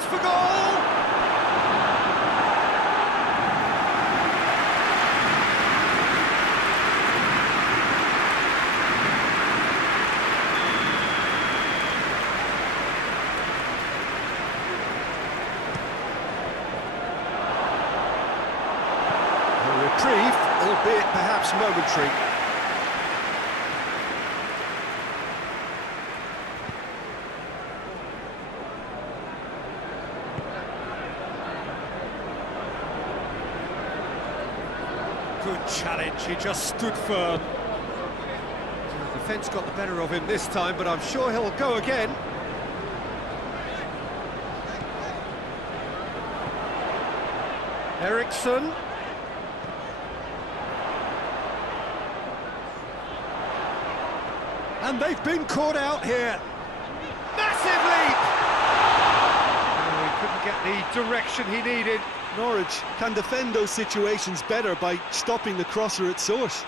chance for goal! A reprieve, albeit perhaps momentary. Good challenge, he just stood firm. The defence got the better of him this time, but I'm sure he'll go again. Eriksson. And they've been caught out here. Massive leap! Oh, he couldn't get the direction he needed. Norwich can defend those situations better by stopping the crosser at source.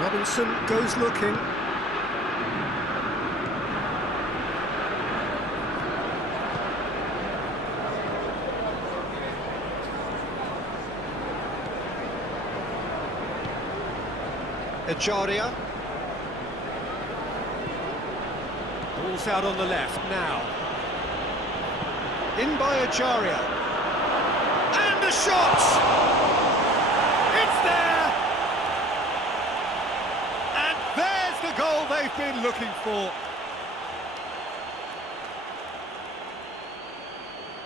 Robinson goes looking. Echaria. Ball's out on the left now. In by Echaria. And a shot! It's there! And there's the goal they've been looking for.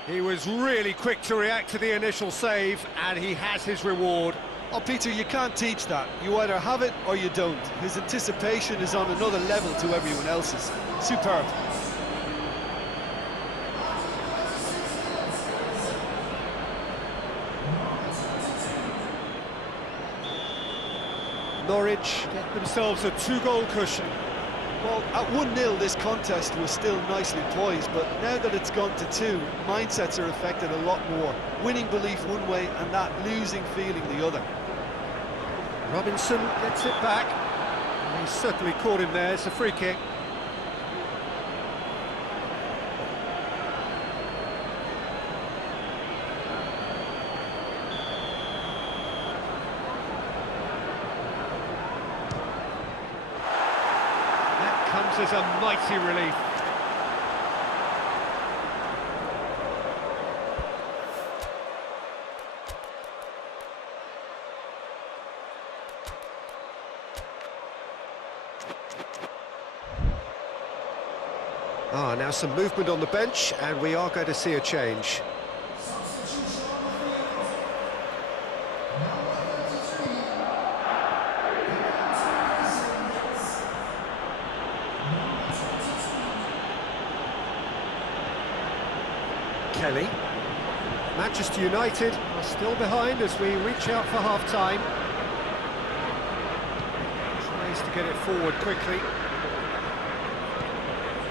He was really quick to react to the initial save, and he has his reward. Oh, Peter, you can't teach that. You either have it or you don't. His anticipation is on another level to everyone else's. Superb. Norwich get themselves a two-goal cushion. Well, at 1-0, this contest was still nicely poised, but now that it's gone to 2, mindsets are affected a lot more. Winning belief one way and that losing feeling the other. Robinson gets it back. He's certainly caught him there. It's a free kick. That comes as a mighty relief. Now some movement on the bench, and we are going to see a change. Kelly. Manchester United are still behind as we reach out for half-time. Tries to get it forward quickly.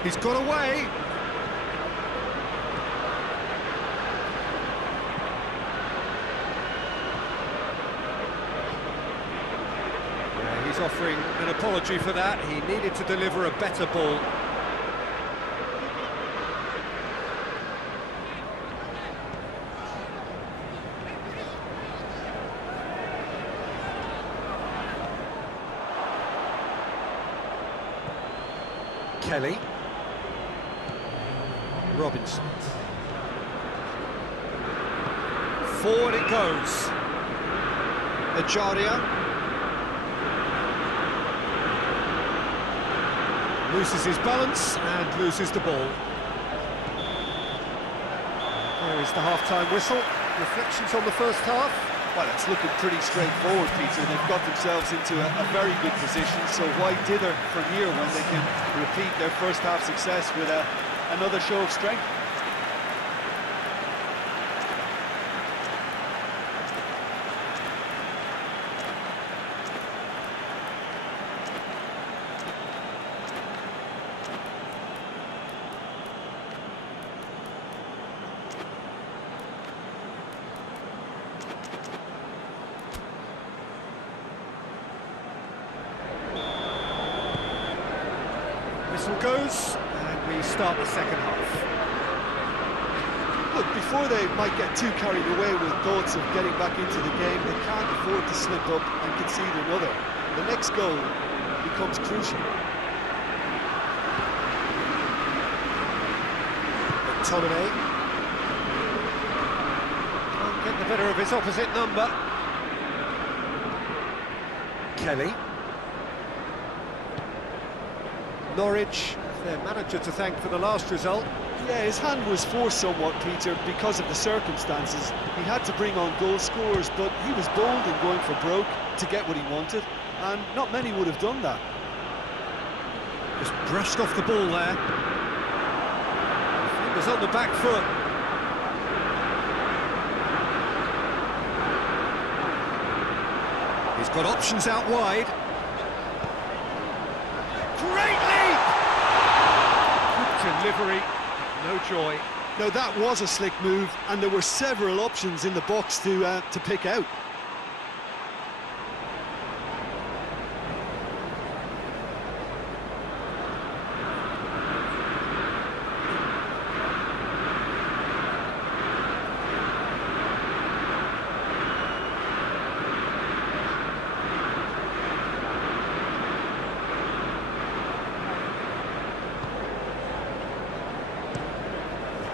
He's got away. Yeah, he's offering an apology for that. He needed to deliver a better ball. Kelly. Robinson. Forward it goes. Ejaria. Loses his balance and loses the ball. There is the half-time whistle. Reflections on the first half. Well, it's looking pretty straightforward, Peter. They've got themselves into a very good position, so why dither from here when they can repeat their first half success with another show of strength? Whistle goes, and we start the second half. Look, before they might get too carried away with thoughts of getting back into the game, they can't afford to slip up and concede another. The next goal becomes crucial. McTominay can't get the better of his opposite number. Kelly. Norwich, their manager to thank for the last result. Yeah, his hand was forced somewhat, Peter, because of the circumstances. He had to bring on goal scorers, but he was bold in going for broke to get what he wanted, and not many would have done that. Just brushed off the ball there. Fingers on the back foot. He's got options out wide. Great leap! Good delivery, no joy. Now that was a slick move, and there were several options in the box to pick out.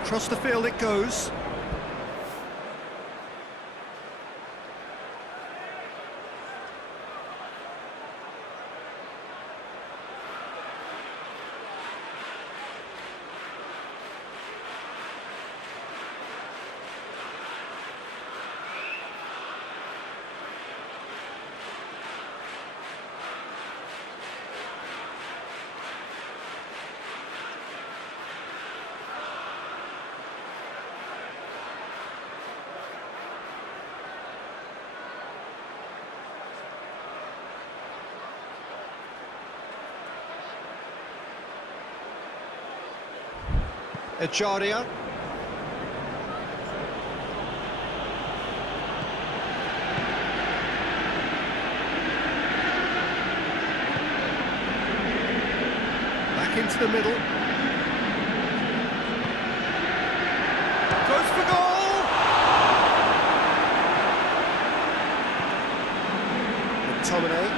Across the field it goes. Ejaria. into the middle. Goes for goal! McTominay.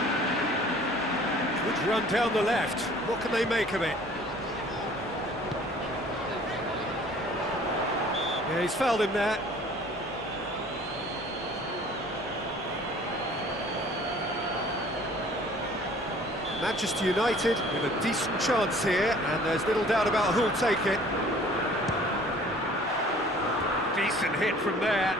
Good run down the left. What can they make of it? Yeah, he's fouled him there. Manchester United with a decent chance here, and there's little doubt about who'll take it. Decent hit from there.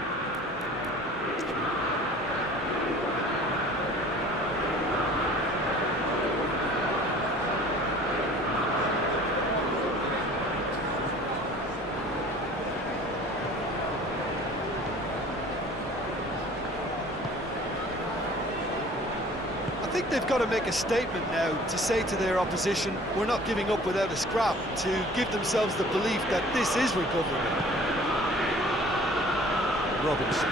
I think they've got to make a statement now to say to their opposition, we're not giving up without a scrap, to give themselves the belief that this is recovery. Robinson.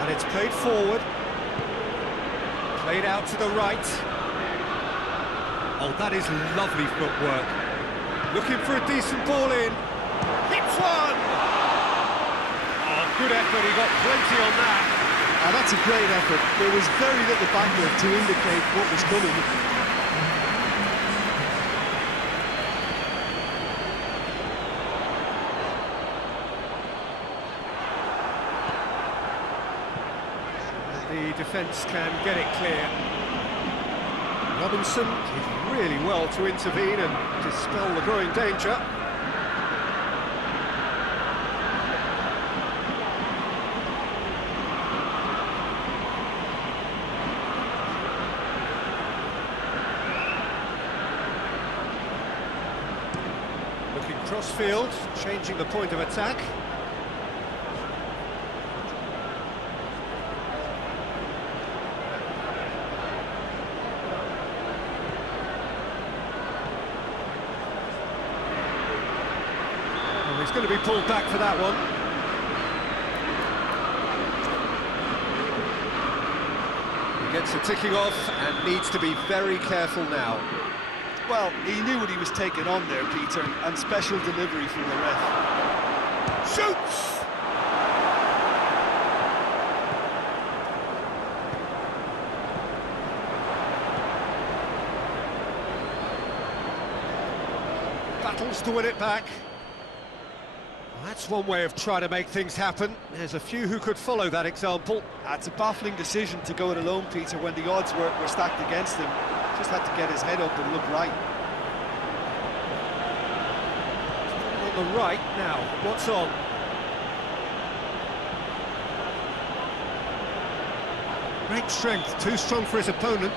And it's played forward. Played out to the right. Oh, that is lovely footwork. Looking for a decent ball in. Hits one! Oh, good effort, he got plenty on that. Oh, that's a great effort. There was very little back there to indicate what was coming. The defence can get it clear. Robinson did really well to intervene and dispel the growing danger. Looking cross-field, changing the point of attack. He's going to be pulled back for that one. He gets it ticking off and needs to be very careful now. Well, he knew what he was taking on there, Peter, and special delivery from the ref. Shoots! Battles to win it back. That's one way of trying to make things happen. There's a few who could follow that example. It's a baffling decision to go it alone, Peter, when the odds were stacked against him. Just had to get his head up and look right. On the right now, what's on? Great strength, too strong for his opponent.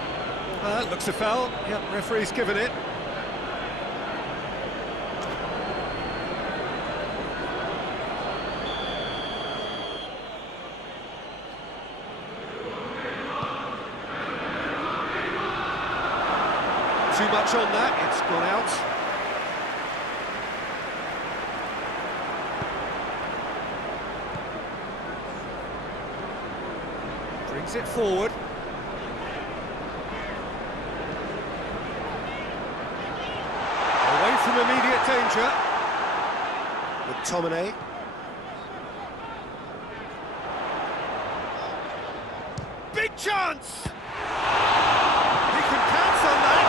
That looks a foul. Yep, referee's given it. Too much on that, it's gone out. Brings it forward. Away from immediate danger. McTominay. Big chance! He can pounce on that.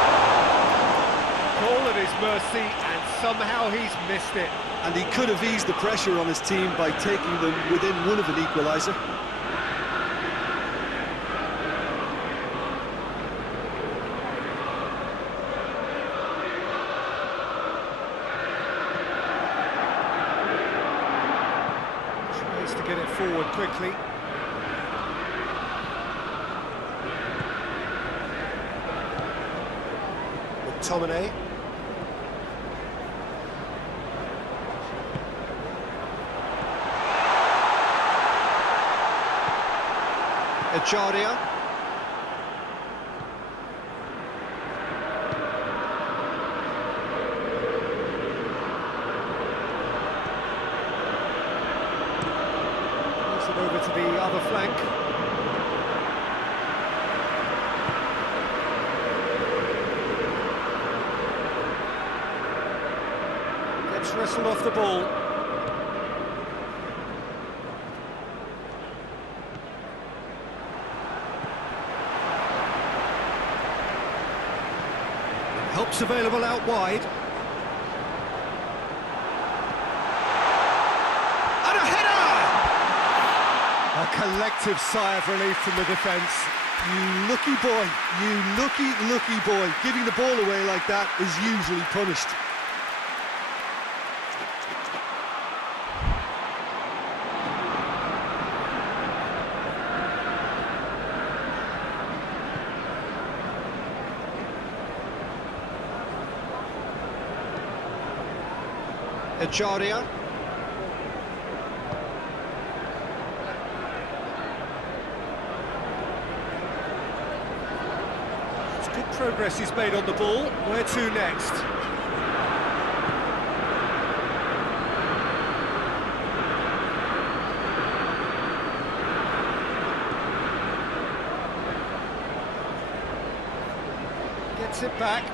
All at his mercy, and somehow he's missed it. And he could have eased the pressure on his team by taking them within one of an equaliser. Tries to get it forward quickly. McTominay. Ejaria. Moves it over to the other flank. settled off the ball. Help's available out wide. And a header! A collective sigh of relief from the defence. You lucky boy, you lucky boy. Giving the ball away like that is usually punished. Echaria. It's good progress he's made on the ball. Where to next? Gets it back.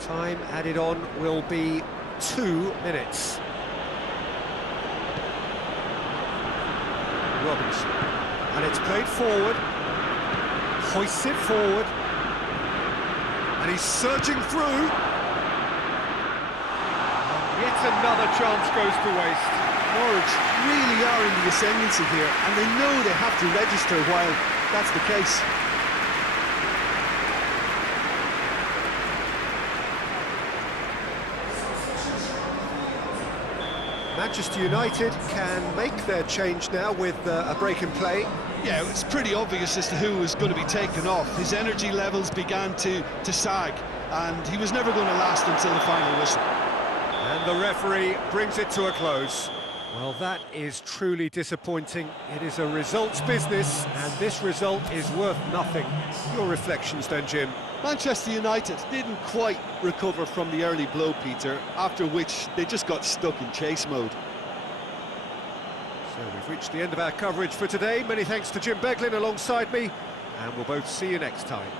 Time added on will be 2 minutes. Robinson, and it's played forward, hoists it forward, and he's surging through. Yet another chance goes to waste. Norwich really are in the ascendancy here, and they know they have to register while that's the case. Manchester United can make their change now with a break in play. Yeah, it's pretty obvious as to who was going to be taken off. His energy levels began to sag, and he was never going to last until the final whistle. And the referee brings it to a close. Well, that is truly disappointing. It is a results business, and this result is worth nothing. Your reflections then, Jim? Manchester United didn't quite recover from the early blow, Peter, after which they just got stuck in chase mode. So we've reached the end of our coverage for today. Many thanks to Jim Beglin alongside me, and we'll both see you next time.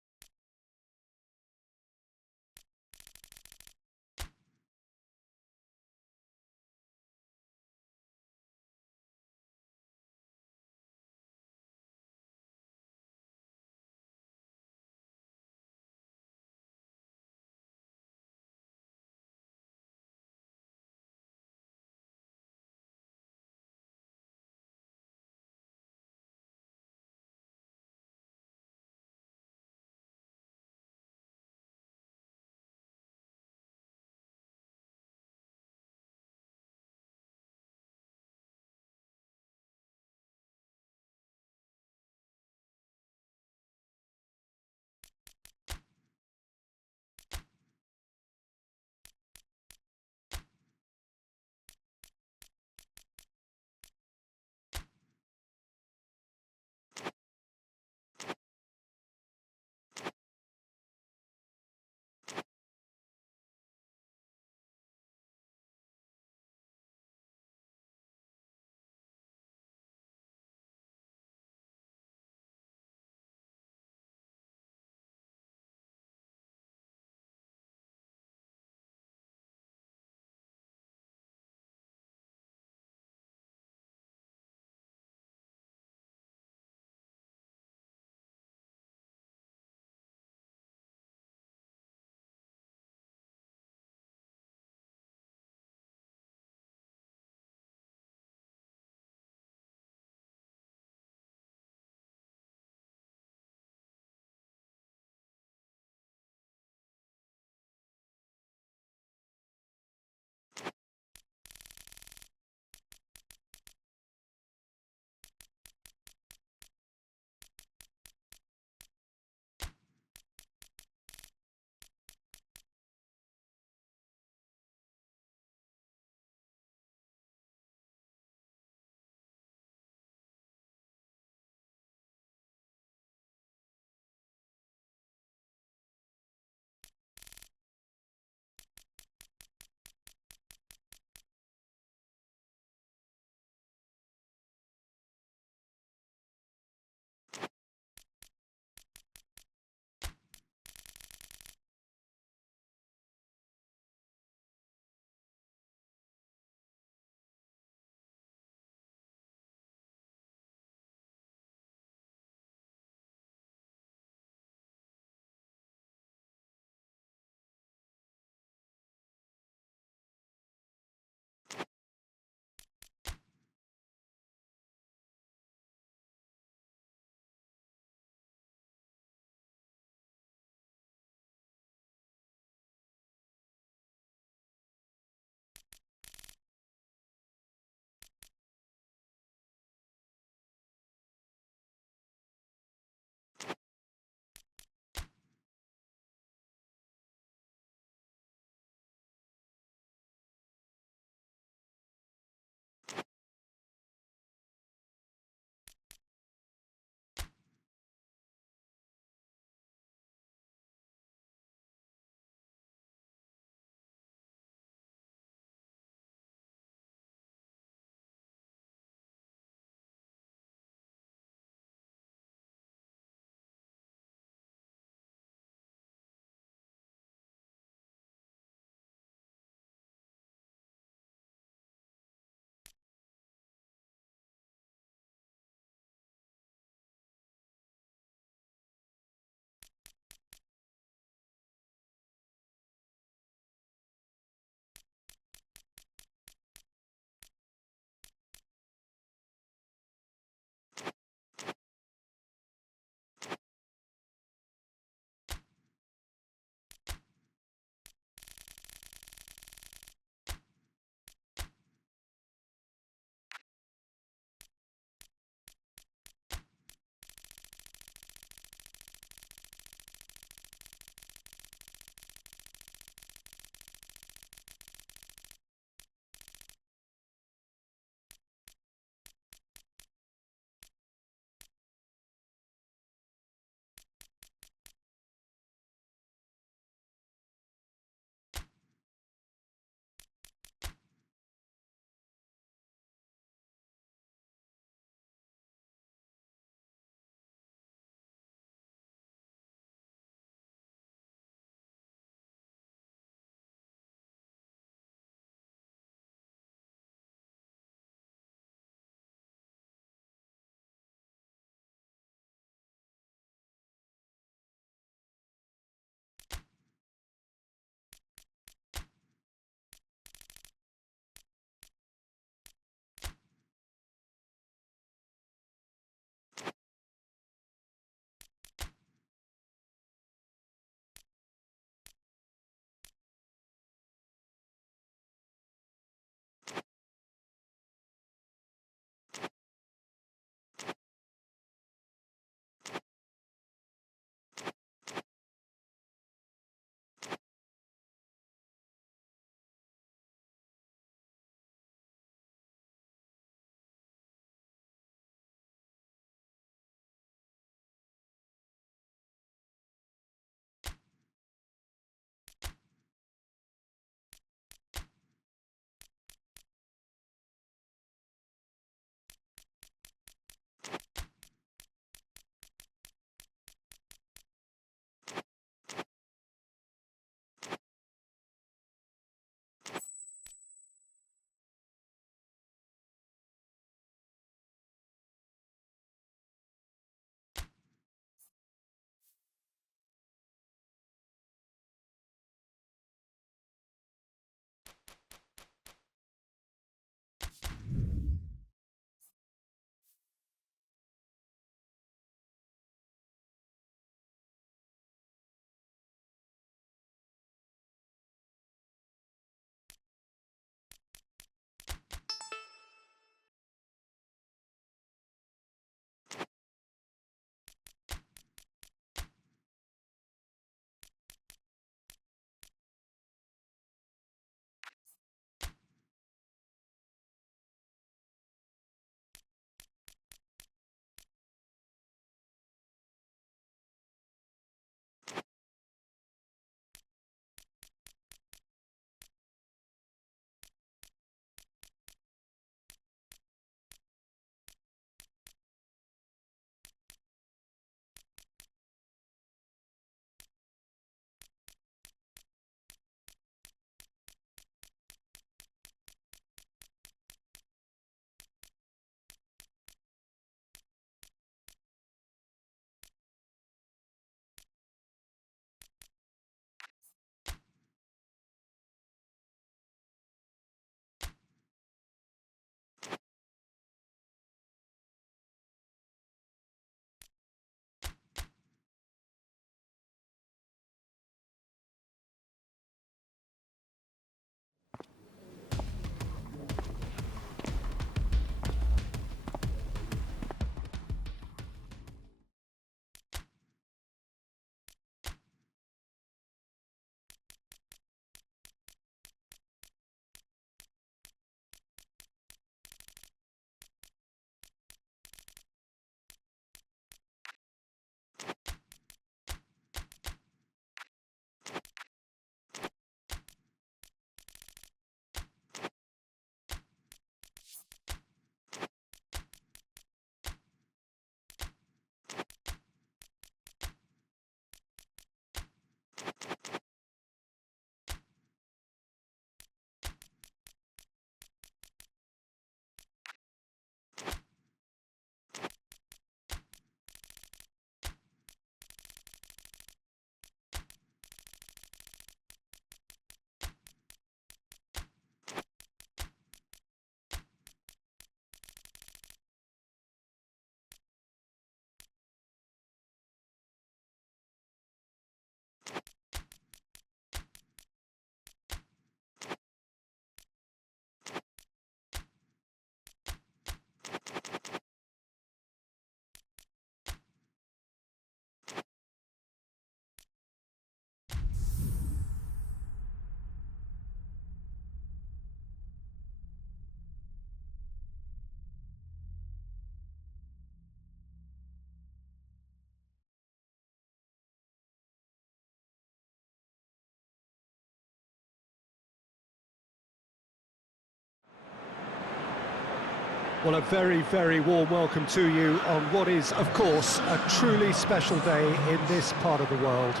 Well, a very, very warm welcome to you on what is, of course, a truly special day in this part of the world.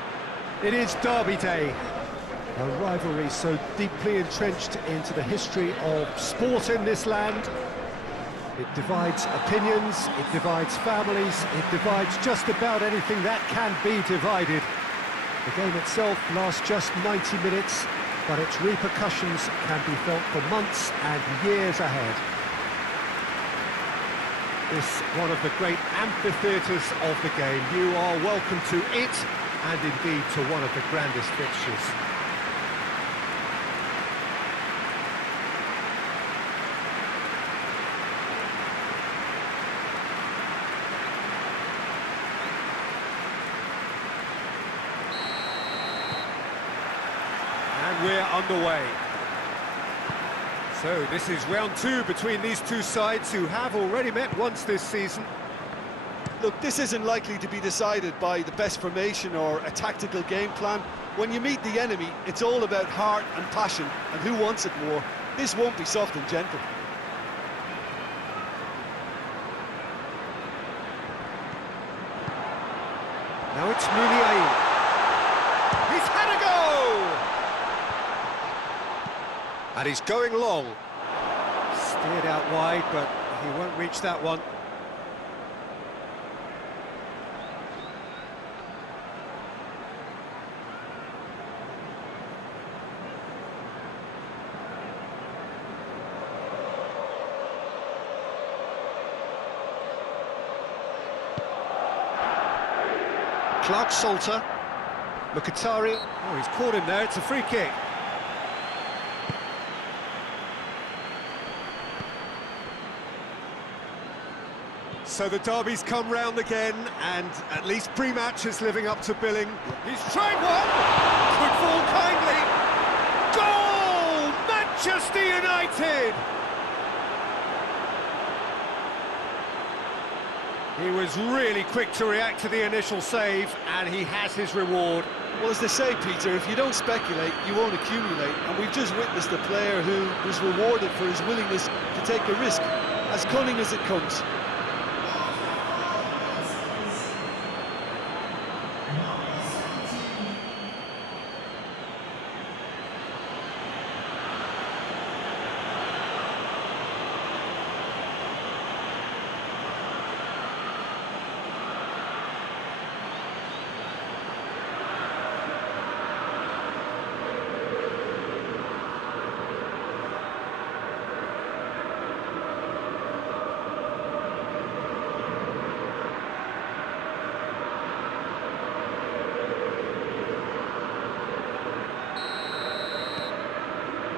It is Derby Day, a rivalry so deeply entrenched into the history of sport in this land. It divides opinions, it divides families, it divides just about anything that can be divided. The game itself lasts just 90 minutes, but its repercussions can be felt for months and years ahead. This one of the great amphitheatres of the game. You are welcome to it, and indeed to one of the grandest fixtures. And we're underway. So this is round two between these two sides who have already met once this season. Look, this isn't likely to be decided by the best formation or a tactical game plan. When you meet the enemy, it's all about heart and passion and who wants it more. This won't be soft and gentle. Now it's Muniain. He's had a go! And he's going long. Steered out wide, but he won't reach that one. Clark Salter. Mkhitaryan. Oh, he's caught him there. It's a free kick. So the derby's come round again, and at least pre-match is living up to billing. He's tried one! Could fall kindly! Goal! Manchester United! He was really quick to react to the initial save, and he has his reward. Well, as they say, Peter, if you don't speculate, you won't accumulate. And we've just witnessed a player who was rewarded for his willingness to take a risk, as cunning as it comes.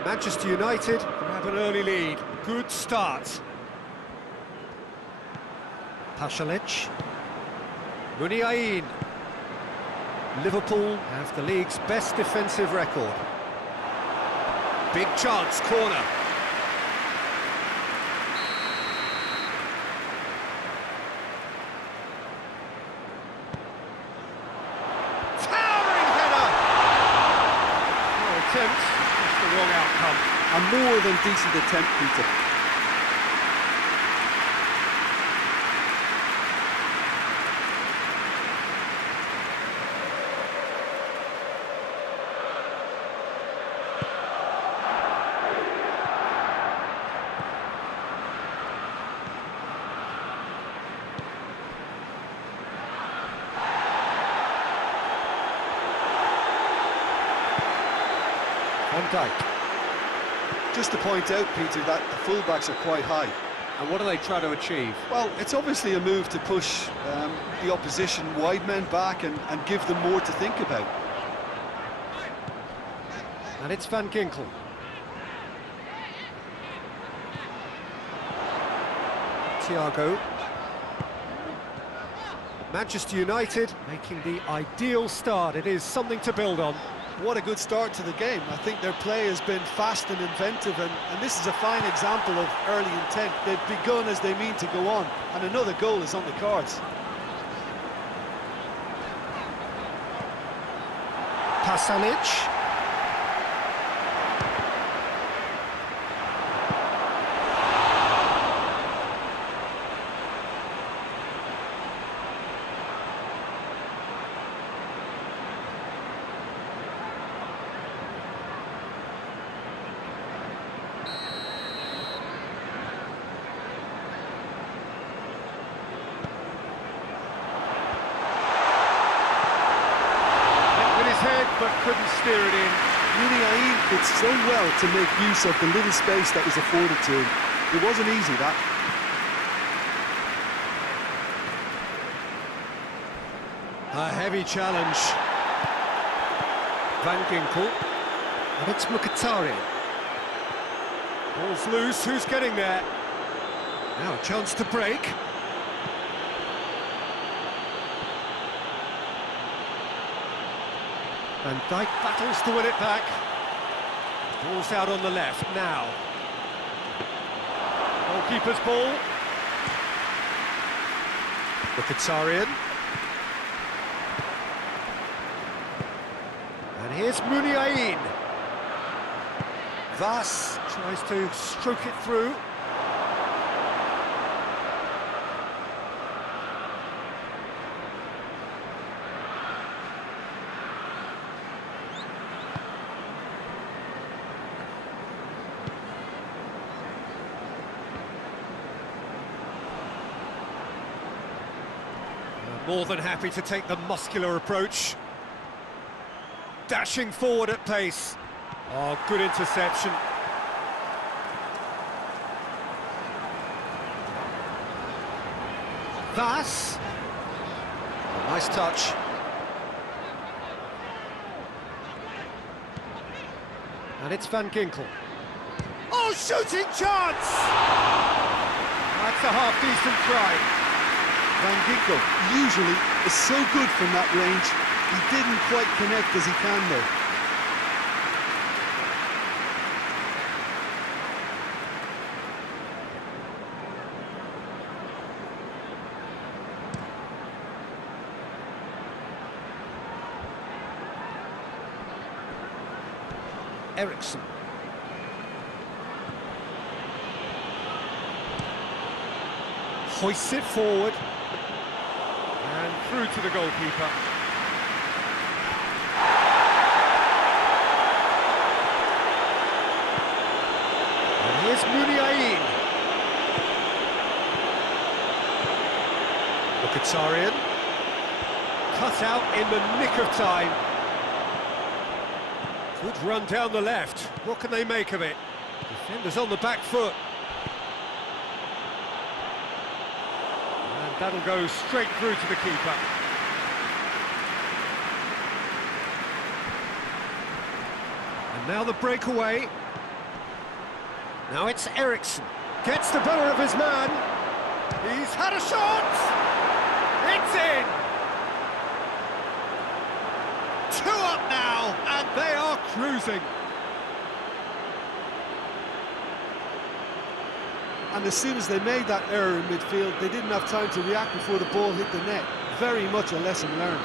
Manchester United have an early lead. Good start. Pasalic. Muniain. Liverpool have the league's best defensive record. Big chance, corner. Towering header! No attempt. The wrong outcome. A more than decent attempt, Peter. Van Dijk. Just to point out, Peter, that the fullbacks are quite high. And what do they try to achieve? Well, it's obviously a move to push the opposition wide men back and give them more to think about. And it's Van Ginkel. Thiago. Manchester United making the ideal start. It is something to build on. What a good start to the game. I think their play has been fast and inventive, and this is a fine example of early intent. They've begun as they mean to go on, and another goal is on the cards. Pasalic. but couldn't steer it in. Muniain did so well to make use of the little space that was afforded to him. It wasn't easy, that. A heavy challenge. Van Ginkel. And it's Mkhitaryan. Ball's loose, who's getting there? Now a chance to break. Van Dijk battles to win it back. Ball's out on the left now. Goalkeeper's ball. Mkhitaryan. And here's Muniain. Vas tries to stroke it through. More than happy to take the muscular approach. Dashing forward at pace. Oh, good interception. Vas. Oh, nice touch. And it's Van Ginkel. Oh, shooting chance! That's a half-decent try. Van Ginkel usually is so good from that range. He didn't quite connect as he can, though. Eriksson. Hoists it forward. And through to the goalkeeper. And here's Muniain. Mkhitaryan. Cut out in the nick of time. Good run down the left. What can they make of it? Defenders on the back foot. And that'll go straight through to the keeper. And now the breakaway. Now it's Eriksson. Gets the better of his man. He's had a shot! It's in! 2 up now, and they are cruising. And as soon as they made that error in midfield, they didn't have time to react before the ball hit the net. Very much a lesson learned.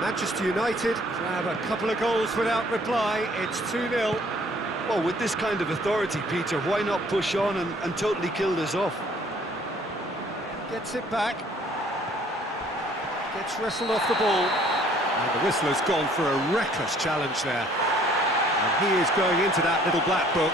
Manchester United grab a couple of goals without reply. It's 2-0. Well, with this kind of authority, Peter, why not push on and totally kill this off? Gets it back. Gets wrestled off the ball. And the whistle has gone for a reckless challenge there. And he is going into that little black book.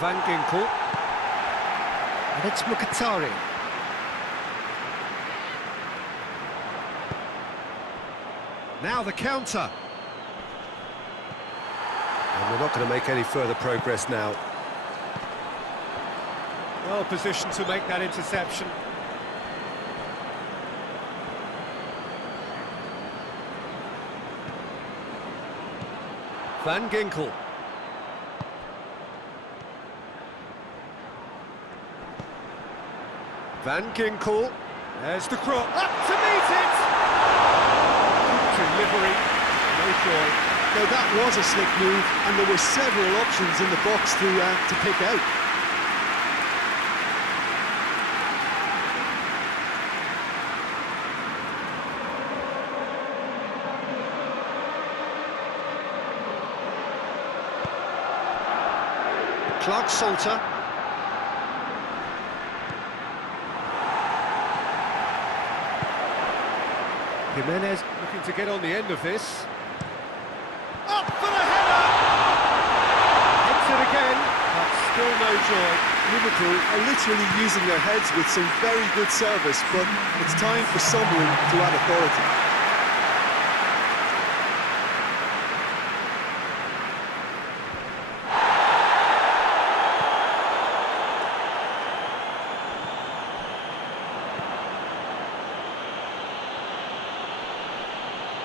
Van Ginkel. And it's Mkhitaryan. Now the counter. And we're not going to make any further progress now. Well positioned to make that interception. Van Ginkel. Van Ginkel, there's the cross, up to meet it! Delivery, no joy. Now that was a slick move, and there were several options in the box to pick out. Clark-Salter. Jimenez looking to get on the end of this. Up for the header! Hits it again, but still no joy. Liverpool are literally using their heads with some very good service, but it's time for someone to add authority.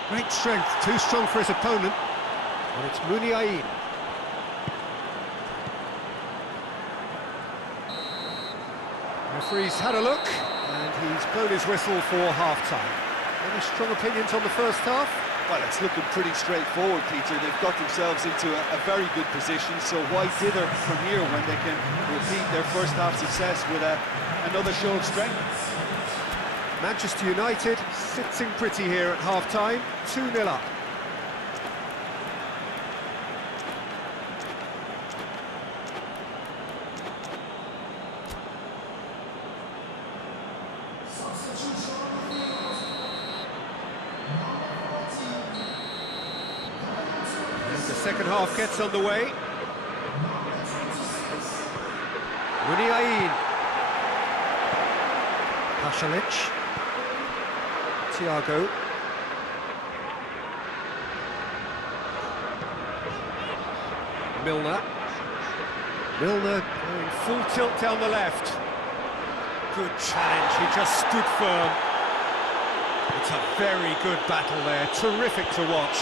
Great strength, too strong for his opponent. And it's Muniain. Referee's had a look, and he's blown his whistle for half-time. Any strong opinions on the first half? Well, it's looking pretty straightforward, Peter. They've got themselves into a very good position, so why dither from here when they can repeat their first half success with another show of strength? Manchester United sitting pretty here at half-time, 2-0 up. As the second half gets underway. Muniain. Pasalic. Thiago. Milner. Milner going full tilt down the left. Good challenge, he just stood firm. It's a very good battle there, terrific to watch.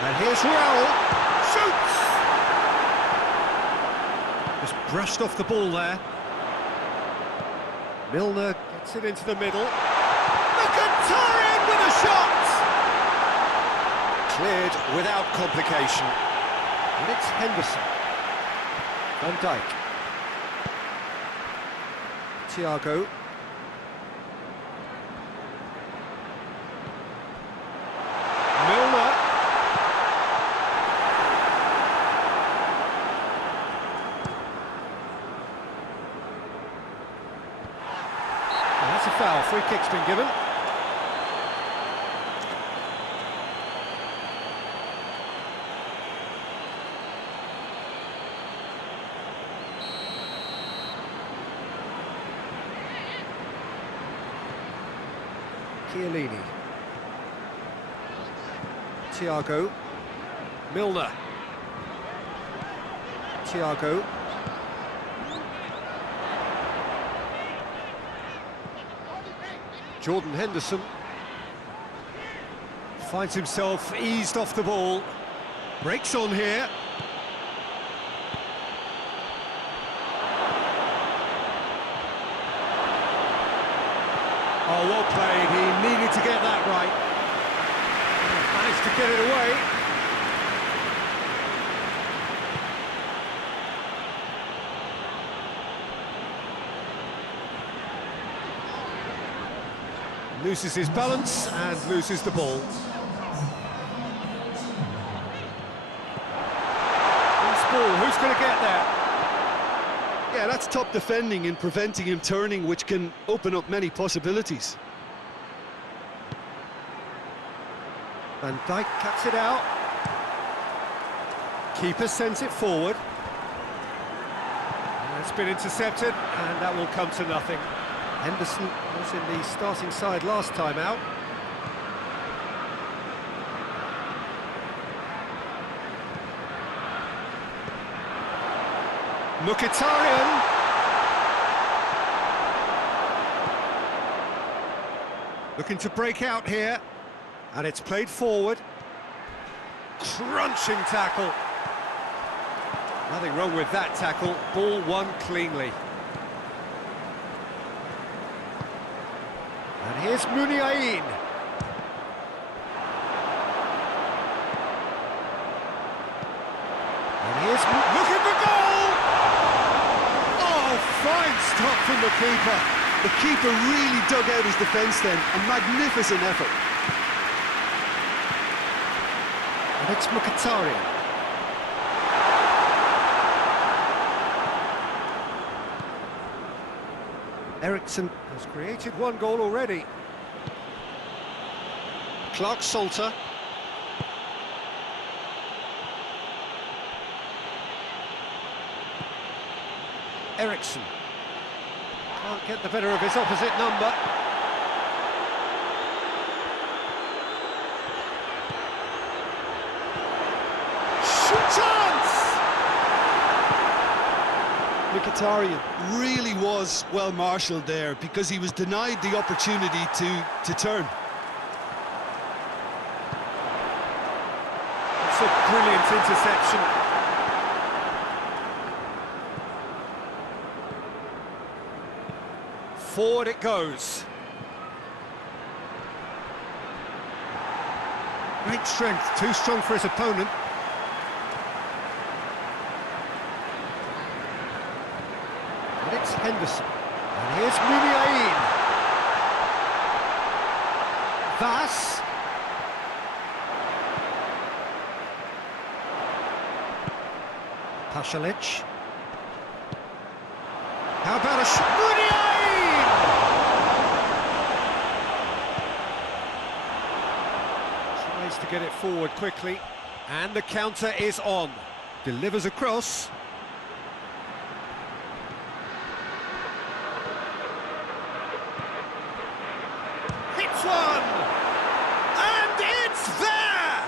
And here's Raul, shoots! Just brushed off the ball there. Milner gets it into the middle. Mkhitaryan with a shot! Cleared without complication. And it's Henderson. Van Dijk. Thiago. Milner. That's a foul, free kick's been given. Chiellini. Thiago. Milner. Thiago. Jordan Henderson finds himself eased off the ball, breaks on here. Oh, well played, he needed to get that right. Managed to get it away. Loses his balance and loses the ball. Loose ball, who's going to get there? Yeah, that's top defending and preventing him turning, which can open up many possibilities. Van Dijk cuts it out. Keeper sends it forward. And it's been intercepted, and that will come to nothing. Henderson was in the starting side last time out. Mkhitaryan. Looking to break out here. And it's played forward. Crunching tackle. Nothing wrong with that tackle. Ball won cleanly. And here's Muniain. And here's looking for goal! Oh, fine stop from the keeper. The keeper really dug out his defence then. A magnificent effort. And it's Mkhitaryan. Ericsson has created one goal already. Clark-Salter. Ericsson can't get the better of his opposite number. Shoot chance! Mkhitaryan really was well marshalled there because he was denied the opportunity to turn. It's a brilliant interception. Forward it goes. Great strength, too strong for his opponent. And it's Henderson. And here's Muniain. Vass. Pasalic. How about a shot? Muniain! Tries to get it forward quickly. And the counter is on. Delivers across. Hits one! And it's there!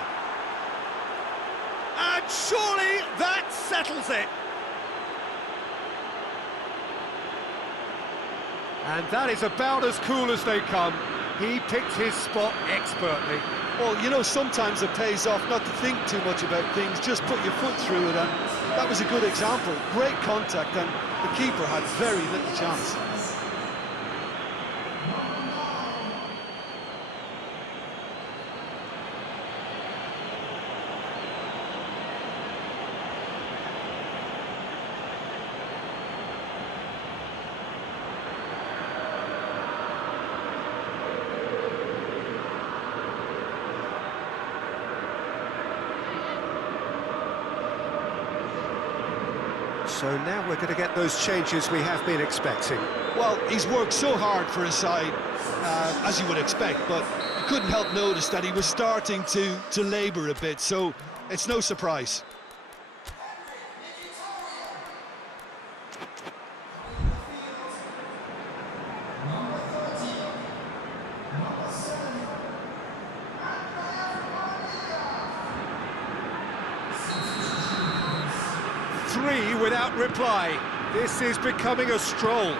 And surely that settles it. And that is about as cool as they come. He picked his spot expertly. Well, you know, sometimes it pays off not to think too much about things, just put your foot through it, and that was a good example. Great contact, and the keeper had very little chance. So now we're going to get those changes we have been expecting. Well, he's worked so hard for his side, as you would expect, but you couldn't help notice that he was starting to labour a bit, so it's no surprise. Three without reply. This is becoming a stroll.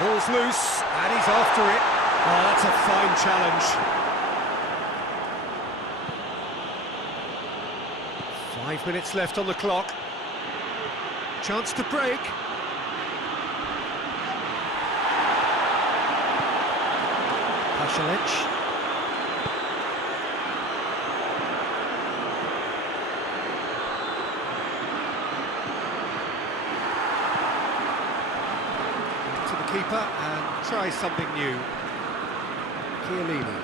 Ball's loose, and he's after it. Oh, that's a fine challenge. 5 minutes left on the clock. Chance to break. Pasalic. To the keeper and try something new. Chiellini.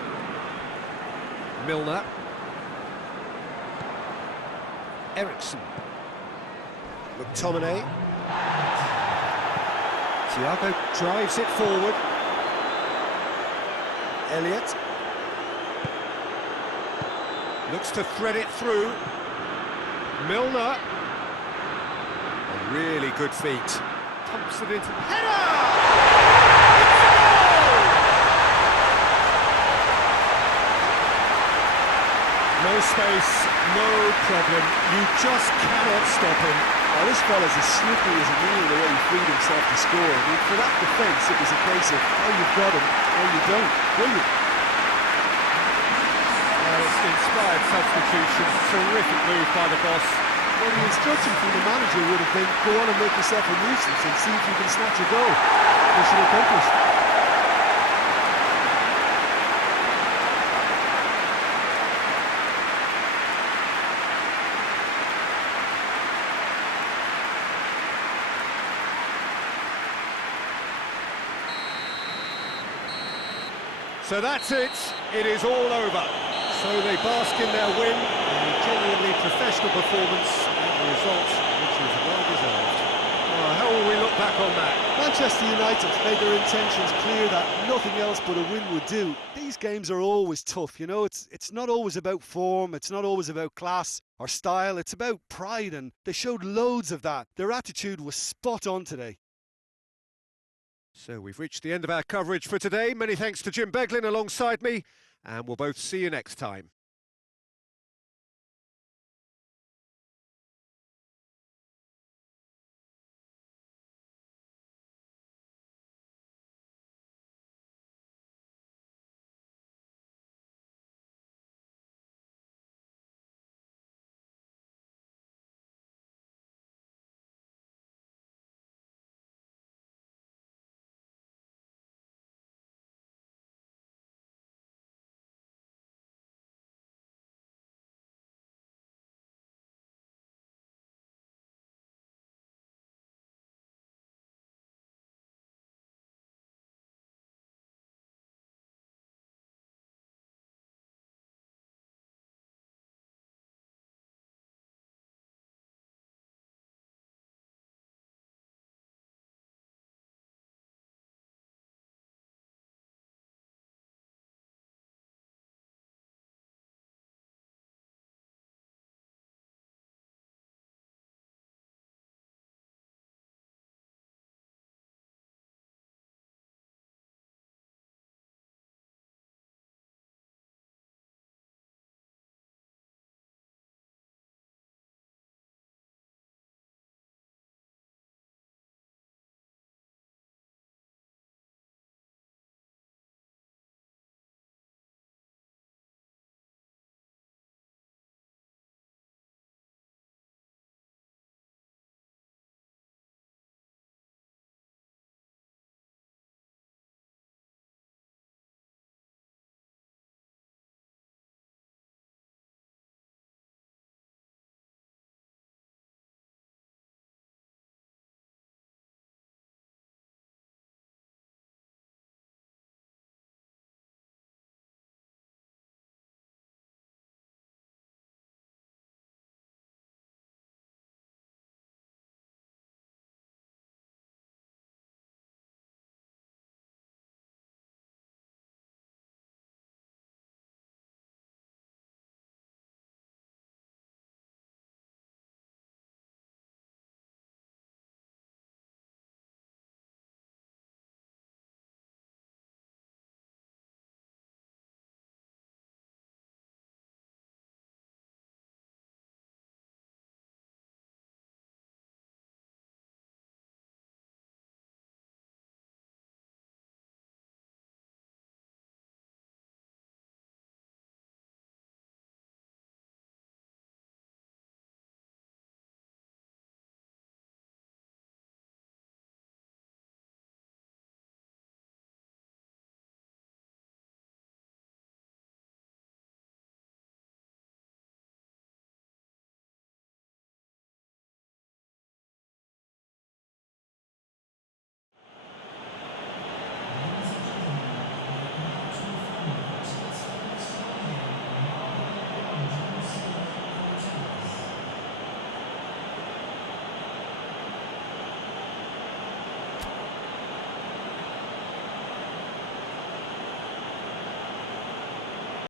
Milner. Ericsson. McTominay. Thiago drives it forward. Elliott looks to thread it through. Milner, a really good feat. Pumps it into header. No space, no problem. You just cannot stop him. Now, this fella's as slippery as a needle the way he freed himself to score. I mean, for that defence, it was a case of, oh, you've got him, or you don't. Brilliant. It's inspired substitution. Terrific move by the boss. Well, the instruction from the manager would have been, go on and make yourself a nuisance and see if you can snatch a goal. Mission accomplished. So that's it. It is all over. So they bask in their win, a genuinely professional performance, and the result, which is well deserved. How will we look back on that? Manchester United made their intentions clear that nothing else but a win would do. These games are always tough, you know, it's not always about form, it's not always about class or style, it's about pride, and they showed loads of that. Their attitude was spot on today. So we've reached the end of our coverage for today. Many thanks to Jim Beglin alongside me, and we'll both see you next time.